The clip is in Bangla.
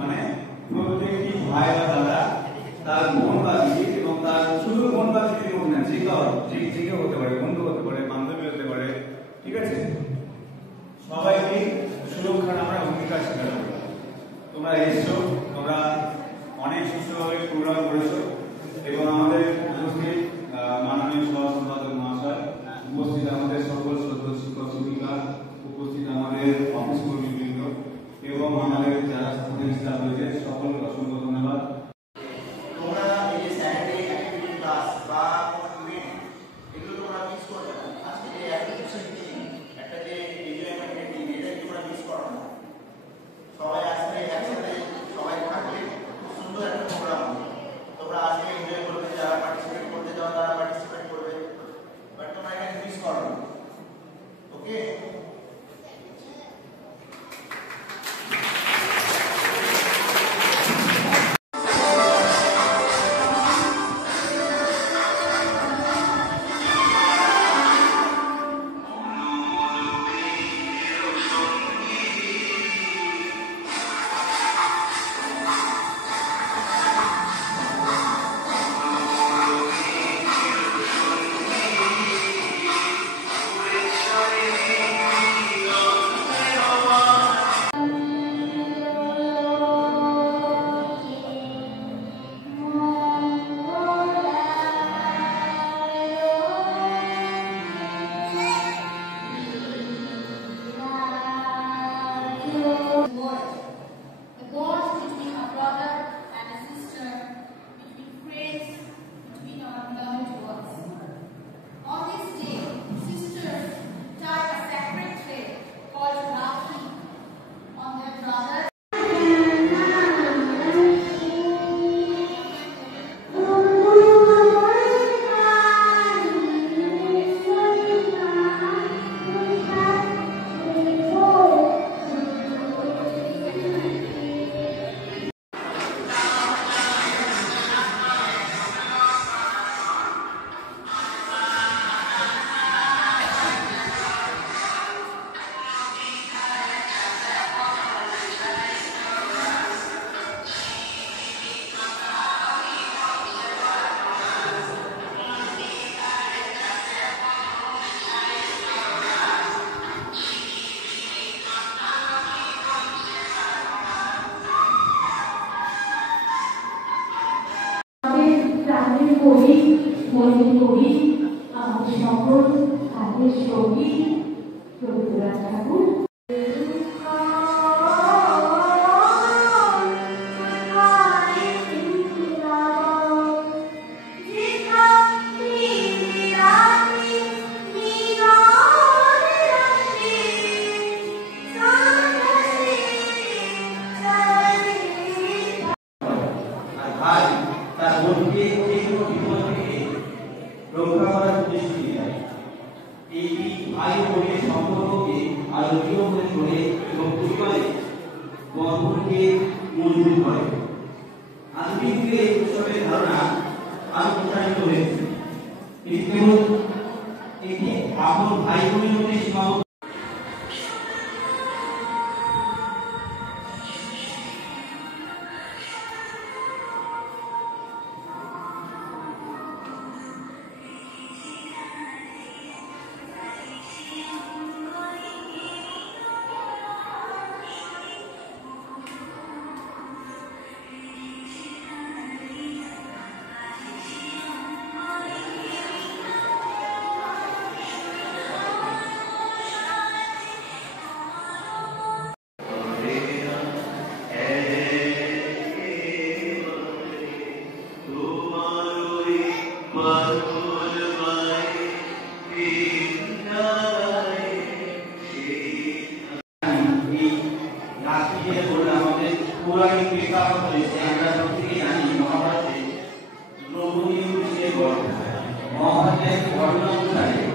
মানে প্রত্যেকটি ভাই বা দাদা তার বোন বা দিদি এবং তার শুধু বোন বা দিদি হোক না, যে কেউ হতে পারে, বন্ধু হতে পারে, বান্ধবী হতে পারে, ঠিক আছে, সবাইকে সুরক্ষার আমরা ভূমিকা স্বীকার করি। তোমরা এসছো, তোমরা অনেক সুষ্ঠুভাবে প্রোগ্রাম করেছো এবং আমাদের উপস্থিত মাননীয় সহ সম্পাদক মহাশয়, উপস্থিত আমাদের সকল শ্রদ্ধেয় শিক্ষক শিক্ষিকা, উপস্থিত আমাদের অফিস কর্মীবৃন্দ এবং আমাদের যারা সাপোর্টিং স্টাফ রয়েছে সকলকে অসংখ্য ধন্যবাদ। তোমরা এই যে স্যাটারডে অ্যাক্টিভিটি ক্লাস বা ইভেন্ট এগুলো তোমরা মিস করবে না। আজকে যে অ্যাপ্লিকেশন দিন একটা যে এনজয়মেন্টের দিন, এটা তোমরা মিস করো না। সবাই আসবে একসাথে, সবাই থাকবে, খুব সুন্দর একটা প্রোগ্রাম হবে। তোমরা আজকে এনজয় করবে, যারা পার্টিসিপেট করতে চাও তারা পার্টিসিপেট করবে, বাট তোমরা এটা মিস করো না। ওকে? কবি মহিলা কবি আমাদের সকল কাজের সঙ্গী রবীন্দ্রনাথ ঠাকুর। রক্ষা করার উদ্দেশ্যে এই ভাই বোনের সম্পর্ককে আরো দৃঢ় করে তোলে এবং পরিবারে বন্ধনকে মজবুত করে। আধুনিক যুগে এই উৎসবের ধারণা আরো প্রসারিত হয়েছে, কিন্তু এটি আপন ভাই বোনের মধ্যে সীমাবদ্ধ। পৌরাণিক প্রেক্ষাপট রয়েছে, আমরা প্রত্যেকে জানি মহাভারতে দ্রৌপদী মহাভারতের ঘটনা অনুসারে